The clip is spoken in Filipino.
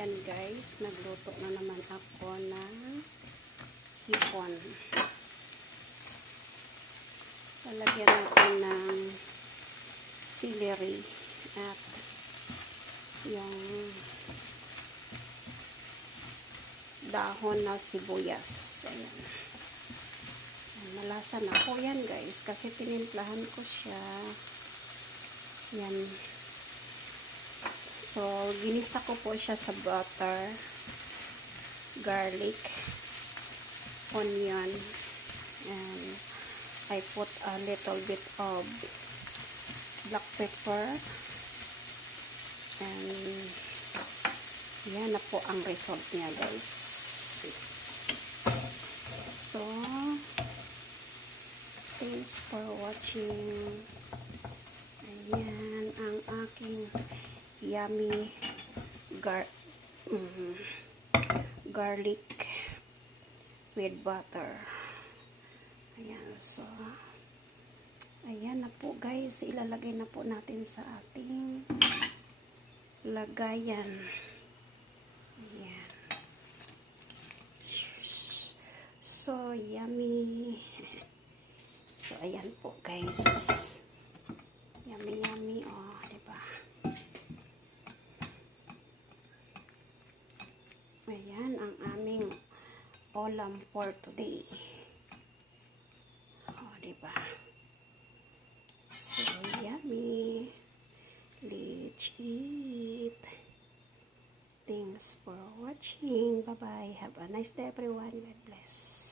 Ayan guys, nagluto na naman ako ng hipon. Lalagyan natin ng celery at yung dahon na sibuyas. Ayan. Malasa na po yan guys kasi tinimplahan ko siya. Yan. So, ginisa ko po siya sa butter, garlic, onion, and I put a little bit of black pepper, and yan na po ang result niya guys. So, thanks for watching. Ayan ang aking yummy garlic with butter. Ayan, so ayan na po guys, ilalagay na po natin sa ating lagayan. Ayan. So yummy. So ayan po guys, yummy yummy, oh, diba? Ayan ang aming ulam for today. Oh, diba? So yummy. Let's eat. Thanks for watching. Bye bye. Have a nice day everyone. God bless.